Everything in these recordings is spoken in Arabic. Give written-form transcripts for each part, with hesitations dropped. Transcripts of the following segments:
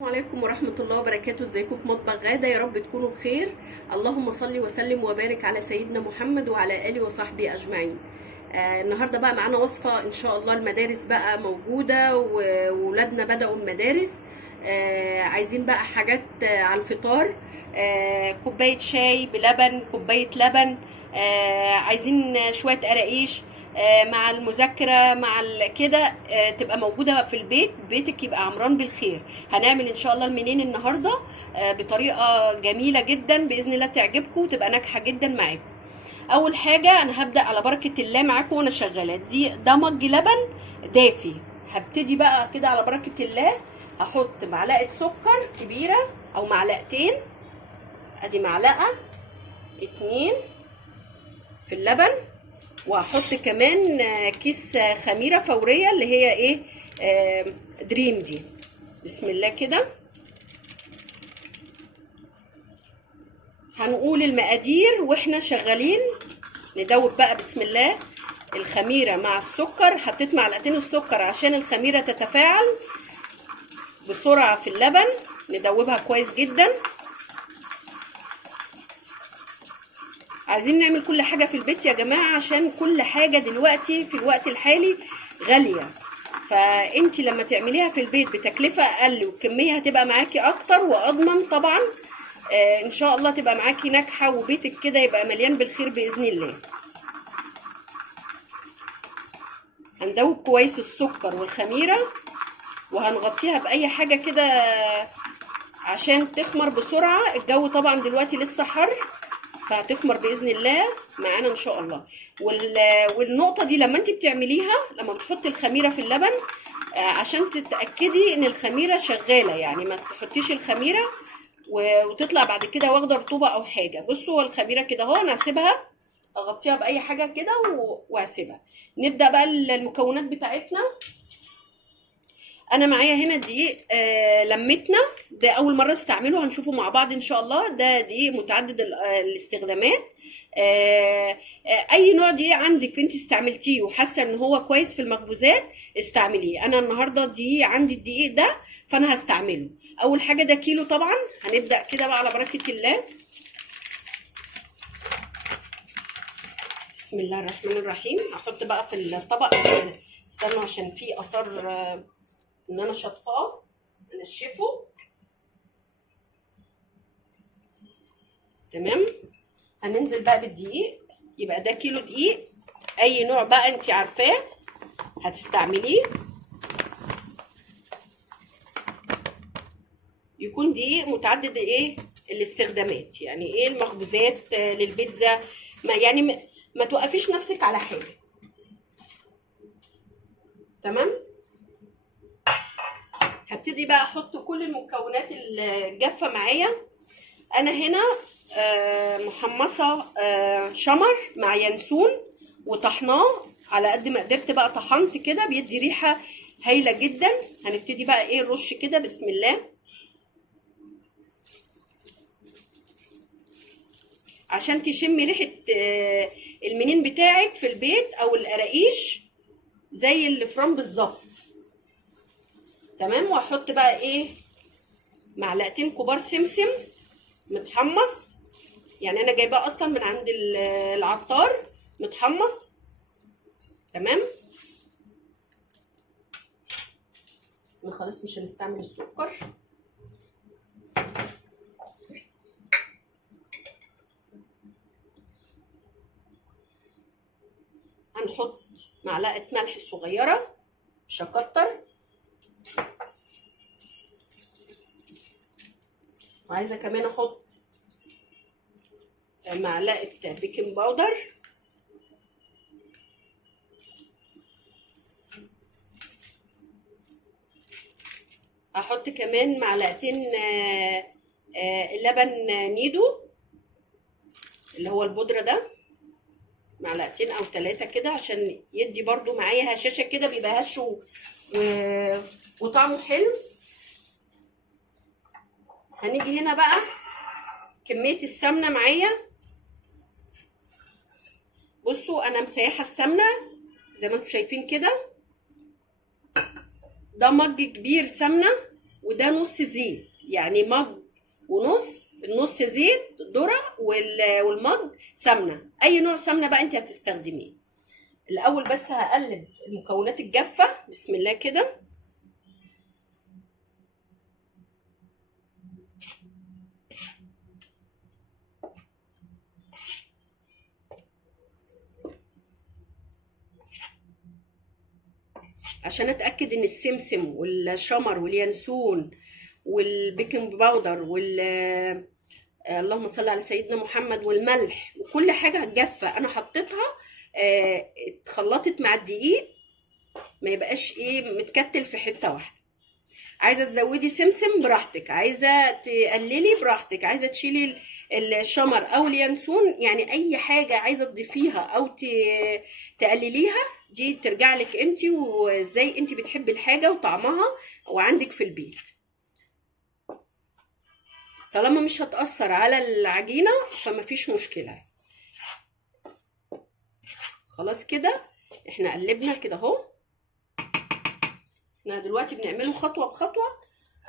السلام عليكم ورحمة الله وبركاته. ازيكم في مطبخ غادة؟ يا رب تكونوا بخير. اللهم صل وسلم وبارك على سيدنا محمد وعلى آله وصحبه أجمعين. النهاردة بقى معانا وصفة إن شاء الله. المدارس بقى موجودة وولادنا بدأوا المدارس. عايزين بقى حاجات على الفطار. كوباية شاي بلبن، كوباية لبن. عايزين شوية قراقيش مع المذاكرة مع كده، تبقى موجودة في البيت، بيتك يبقى عمران بالخير. هنعمل ان شاء الله المنين النهاردة بطريقة جميلة جدا بإذن الله، تعجبكم وتبقى ناجحة جدا معاكم. اول حاجة انا هبدأ على بركة الله معاكم وانا شغالة. ده مج لبن دافي. هبتدي بقى كده على بركة الله. هحط معلقة سكر كبيرة او معلقتين، ادي معلقة، اتنين في اللبن. وهحط كمان كيس خميره فوريه اللي هي ايه، دريم دي. بسم الله كده. هنقول المقادير واحنا شغالين ندوب بقى. بسم الله. الخميره مع السكر، حطيت معلقتين السكر عشان الخميره تتفاعل بسرعه في اللبن. ندوبها كويس جدا. عايزين نعمل كل حاجة في البيت يا جماعة، عشان كل حاجة دلوقتي في الوقت الحالي غالية. فانتي لما تعمليها في البيت بتكلفة اقل والكمية هتبقى معاكي اكتر واضمن طبعا. ان شاء الله تبقى معاكي ناجحة وبيتك كده يبقى مليان بالخير بإذن الله. هندوب كويس السكر والخميرة وهنغطيها بأي حاجة كده عشان تخمر بسرعة. الجو طبعا دلوقتي لسه حر، فهتخمر باذن الله معانا ان شاء الله. والنقطه دي لما انت بتعمليها، لما بتحطي الخميره في اللبن، عشان تتاكدي ان الخميره شغاله، يعني ما تحطيش الخميره وتطلع بعد كده واخده رطوبه او حاجه. بصوا، هو الخميره كده اهو. انا هسيبها، اغطيها باي حاجه كده وهسيبها. نبدا بقى المكونات بتاعتنا. انا معايا هنا دقيق لمتنا، ده اول مره استعمله، هنشوفه مع بعض ان شاء الله. ده دقيق متعدد الاستخدامات. اي نوع دقيق عندك انت استعملتيه وحاسه ان هو كويس في المخبوزات استعمليه. انا النهارده دقيق عندي الدقيق ده، فانا هستعمله. اول حاجه ده كيلو طبعا. هنبدا كده بقى على بركه الله. بسم الله الرحمن الرحيم. هحط بقى في الطبق، بس استنوا عشان في اثار ان انا شطفاه انشفه. تمام. هننزل بقى بالدقيق. يبقى ده كيلو دقيق، اي نوع بقى انت عارفاه هتستعمليه. يكون دقيق متعدد ايه الاستخدامات، يعني ايه المخبوزات، للبيتزا، يعني ما توقفيش نفسك على حاجه. تمام. هبتدي بقى احط كل المكونات الجافه معايا. انا هنا محمصه شمر مع ينسون وطحناه على قد ما قدرت بقى. طحنت كده بيدي ريحه هايله جدا. هنبتدي بقى ايه، نرش كده. بسم الله. عشان تشمي ريحه المنين بتاعك في البيت او القراقيش زي الفران بالظبط. تمام. واحط بقى ايه، معلقتين كبار سمسم متحمص، يعني انا جايباه اصلا من عند العطار متحمص. تمام. خلاص مش هنستعمل السكر. هنحط معلقه ملح صغيره، مش هكتر. وعايزه كمان احط معلقه بيكنج باودر. هحط كمان معلقتين لبن نيدو اللي هو البودره ده، معلقتين او 3 كده، عشان يدي برضو معايا هشاشه كده، بيبقى هش وطعمه حلو. هنيجي هنا بقى كميه السمنه معايا. بصوا انا مسيحه السمنه زي ما انتم شايفين كده. ده مج كبير سمنه وده نص زيت، يعني مج ونص، النص زيت ذرة والمج سمنة، اي نوع سمنة بقى انت هتستخدميه. الاول بس هقلب المكونات الجافة، بسم الله كده. عشان اتاكد ان السمسم والشمر واليانسون والبيكنج باودر اللهم صل على سيدنا محمد والملح وكل حاجه جافه انا حطيتها، اتخلطت مع الدقيق، ما يبقاش ايه متكتل في حته واحده. عايزه تزودي سمسم براحتك، عايزه تقللي براحتك، عايزه تشيلي الشمر او اليانسون، يعني اي حاجه عايزه تضيفيها او تقلليها دي ترجع لك انت، وازاي انت بتحبي الحاجه وطعمها وعندك في البيت. طالما مش هتأثر على العجينه فما فيش مشكله. خلاص كده احنا قلبنا كده اهو. احنا دلوقتي بنعمله خطوه بخطوه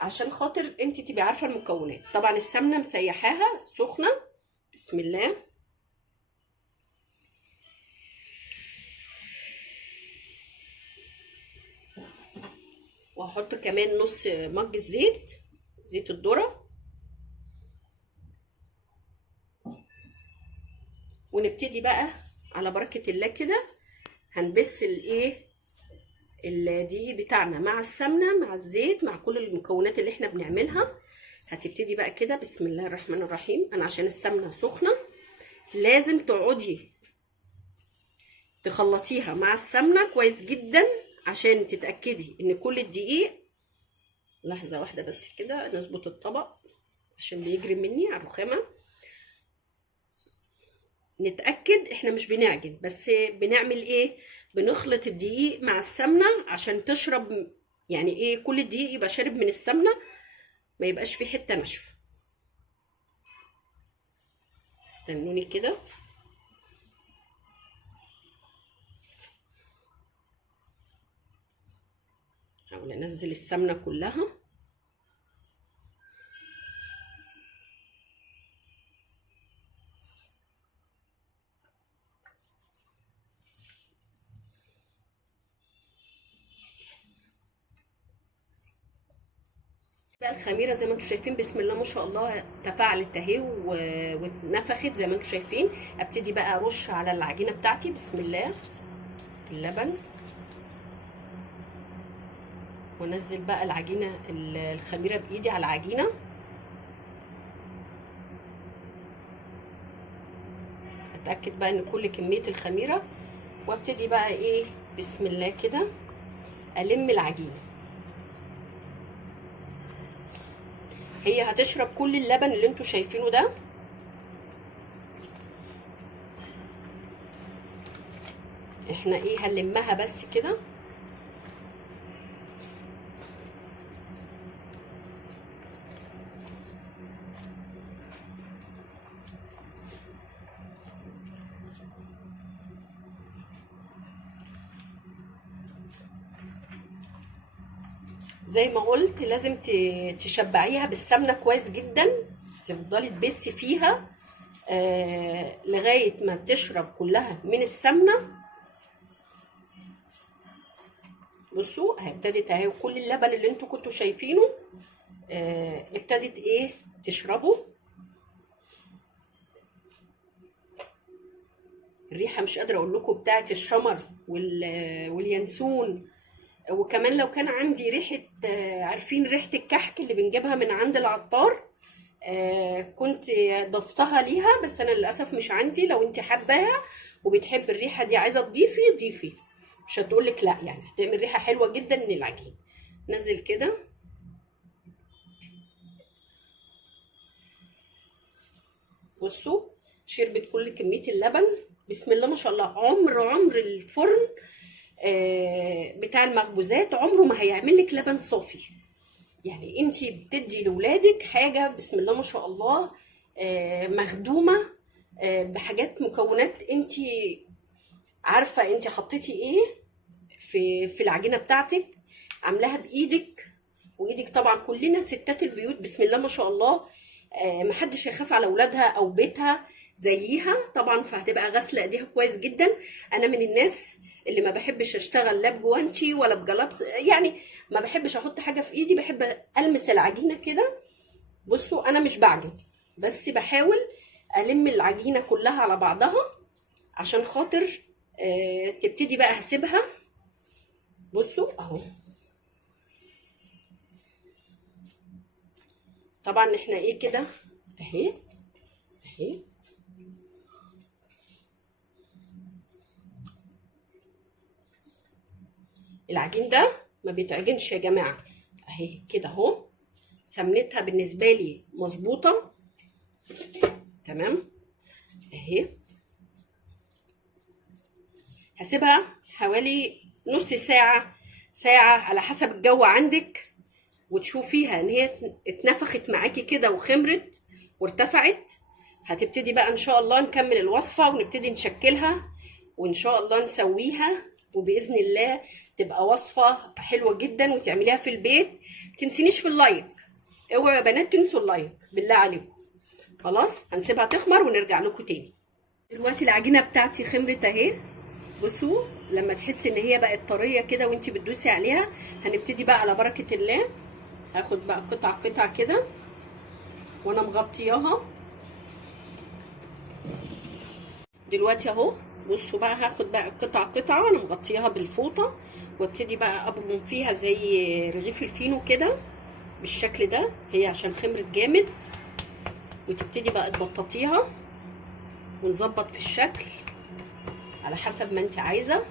عشان خاطر انت تبقي عارفه المكونات. طبعا السمنه مسيحاها سخنه، بسم الله. وهحط كمان نص مج الزيت، زيت الذره، ونبتدي بقى على بركه الله كده هنبس الايه الدقيق بتاعنا مع السمنه مع الزيت مع كل المكونات اللي احنا بنعملها. هتبتدي بقى كده بسم الله الرحمن الرحيم. انا عشان السمنه سخنه لازم تقعدي تخلطيها مع السمنه كويس جدا عشان تتاكدي ان كل الدقيق. لحظه واحده بس كده نظبط الطبق عشان بيجري مني على الرخامه. نتاكد احنا مش بنعجن بس بنعمل ايه، بنخلط الدقيق مع السمنه عشان تشرب، يعني ايه كل الدقيق يبقى شارب من السمنه، ما يبقاش في حته ناشفه. استنوني كده. هحاول انزل السمنه كلها. بقى الخميره زي ما انتم شايفين بسم الله ما شاء الله تفاعلت اهي واتنفخت زي ما انتم شايفين. ابتدي بقى ارش على العجينه بتاعتي بسم الله اللبن، وانزل بقى العجينه الخميره بايدي على العجينه. اتاكد بقى ان كل كميه الخميره، وابتدي بقى ايه بسم الله كده الم العجينه. هي هتشرب كل اللبن اللي انتوا شايفينه ده. احنا ايه هنلمها بس كده. زي ما قلت لازم تشبعيها بالسمنه كويس جدا، تفضلي تبسي فيها لغايه ما تشرب كلها من السمنه. بصوا ابتدت اهي كل اللبن اللي انتوا كنتوا شايفينه ابتدت ايه تشربه. الريحه مش قادره اقول لكم بتاعت الشمر واليانسون. وكمان لو كان عندي ريحه عارفين ريحه الكحك اللي بنجيبها من عند العطار، كنت ضفتها ليها، بس انا للاسف مش عندي. لو انت حباها وبتحب الريحه دي عايزه تضيفي ضيفي، مش هتقولك لا، يعني هتعمل ريحه حلوه جدا من العجين. نزل كده بصوا شربت كل كميه اللبن بسم الله ما شاء الله. عمر الفرن بتاع المخبوزات عمره ما هيعمل لك لبن صافي. يعني انت بتدي لولادك حاجه بسم الله ما شاء الله مخدومه بحاجات مكونات انت عارفه انت حطيتي ايه في العجينه بتاعتك، عاملاها بايدك وايدك طبعا كلنا ستات البيوت بسم الله ما شاء الله، محدش هيخاف على اولادها او بيتها زيها طبعا، فهتبقى غاسله ايديها كويس جدا. انا من الناس اللي ما بحبش اشتغل لا بجوانتي ولا بجلابس، يعني ما بحبش احط حاجه في ايدي، بحب المس العجينه كده. بصوا انا مش بعجن، بس بحاول الم العجينه كلها على بعضها عشان خاطر تبتدي بقى هسيبها. بصوا اهو، طبعا احنا ايه كده اهي اهي. العجين ده ما بيتعجنش يا جماعه، اهي كده اهو. سمنتها بالنسبه لي مظبوطه تمام اهي. هسيبها حوالي نص ساعه ساعه على حسب الجو عندك، وتشوفيها ان هي اتنفخت معاكي كده وخمرت وارتفعت. هتبتدي بقى ان شاء الله نكمل الوصفه ونبتدي نشكلها وان شاء الله نسويها، وباذن الله تبقى وصفه حلوه جدا وتعمليها في البيت. متنسينيش في اللايك، اوعوا يا بنات تنسوا اللايك بالله عليكم. خلاص هنسيبها تخمر ونرجع لكم تاني. دلوقتي العجينه بتاعتي خمرت اهي. بصوا لما تحسي ان هي بقت طريه كده وانتي بتدوسي عليها، هنبتدي بقى على بركه الله. هاخد بقى قطع كده وانا مغطياها دلوقتي اهو. بصوا بقى هاخد بقى قطع انا مغطياها بالفوطه، وابتدي بقى ابرم فيها زي رغيف الفينو كده بالشكل ده، هي عشان خمرت جامد. وتبتدي بقى تبططيها ونظبط في الشكل على حسب ما انت عايزه.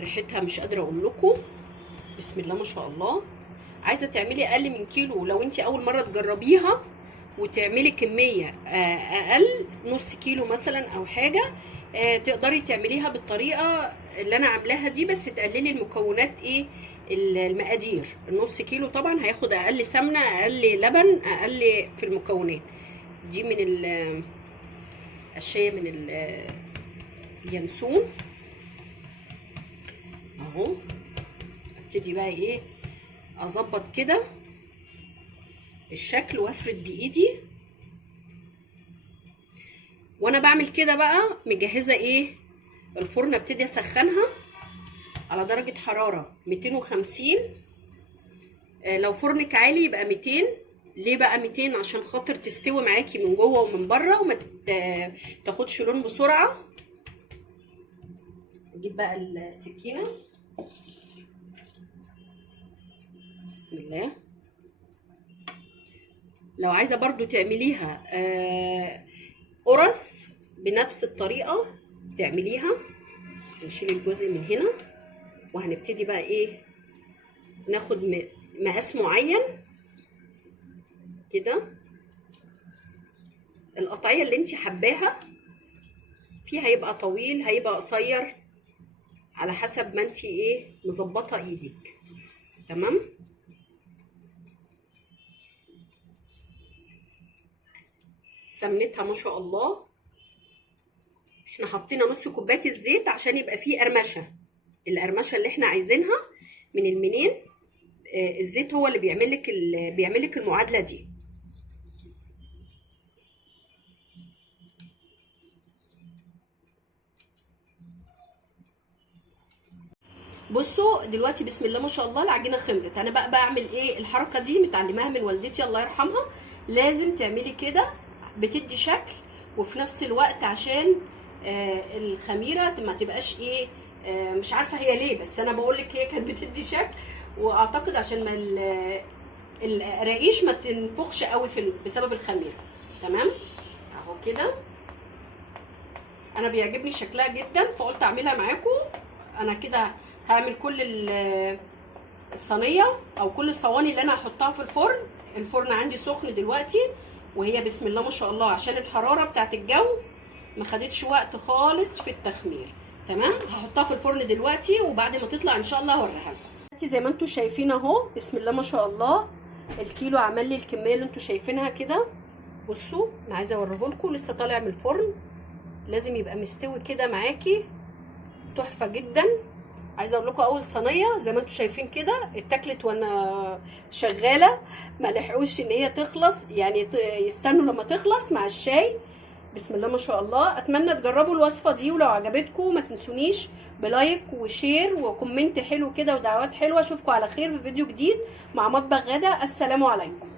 ريحتها مش قادره اقول لكم، بسم الله ما شاء الله. عايزه تعملي اقل من كيلو، لو انت اول مره تجربيها وتعملي كميه اقل نص كيلو مثلا او حاجه، تقدري تعمليها بالطريقه اللي انا عاملاها دي، بس تقللي المكونات ايه المقادير. النص كيلو طبعا هياخد اقل سمنه، اقل لبن، اقل في المكونات دي. من الشاي من اليانسون اهو. ابتدي بقى ايه اظبط كده الشكل وافرد بايدي. وانا بعمل كده بقى مجهزه ايه الفرن. ابتدي اسخنها على درجه حراره 250. لو فرنك عالي يبقى 200. ليه بقى 200؟ عشان خاطر تستوي معاكي من جوه ومن بره وما تاخدش لون بسرعه. اجيب بقى السكينه بسم الله. لو عايزه برضو تعمليها قرص بنفس الطريقه تعمليها. نشيل الجزء من هنا وهنبتدي بقى ايه ناخد مقاس معين كده. القطعيه اللي انت حباها فيها هيبقى طويل هيبقى قصير على حسب ما انت ايه مظبطه ايدك تمام. سمنتها ما شاء الله. احنا حطينا نص كوبايه الزيت عشان يبقى فيه قرمشه، القرمشه اللي احنا عايزينها من المنين. الزيت هو اللي بيعمل لك المعادله دي. بصوا دلوقتي بسم الله ما شاء الله العجينه خمرت. انا بقى بعمل ايه الحركه دي متعلماها من والدتي الله يرحمها. لازم تعملي كده بتدي شكل، وفي نفس الوقت عشان الخميره ما تبقاش ايه مش عارفه هي ليه، بس انا بقول لك هي كانت بتدي شكل. واعتقد عشان ما القراقيش ما تنفخش قوي بسبب الخميره تمام اهو كده. انا بيعجبني شكلها جدا فقلت اعملها معاكم. انا كده هعمل كل الصينيه او كل الصواني اللي انا هحطها في الفرن. الفرن عندي سخن دلوقتي، وهي بسم الله ما شاء الله عشان الحراره بتاعت الجو ما خدتش وقت خالص في التخمير تمام. هحطها في الفرن دلوقتي وبعد ما تطلع ان شاء الله هوريها لكم. زي ما انتم شايفين اهو بسم الله ما شاء الله الكيلو عمل لي الكميه اللي انتم شايفينها كده. بصوا انا عايزه اوريه لكم لسه طالع من الفرن، لازم يبقى مستوي كده معاكي تحفه جدا. عايزه اقول لكم اول صينيه زي ما انتم شايفين كده اتاكلت وانا شغاله، ما لحقوش ان هي تخلص، يعني يستنوا لما تخلص مع الشاي. بسم الله ما شاء الله. اتمنى تجربوا الوصفه دي، ولو عجبتكم ما تنسونيش بلايك وشير وكومنت حلو كده ودعوات حلوه. اشوفكم على خير في فيديو جديد مع مطبخ غدا. السلام عليكم.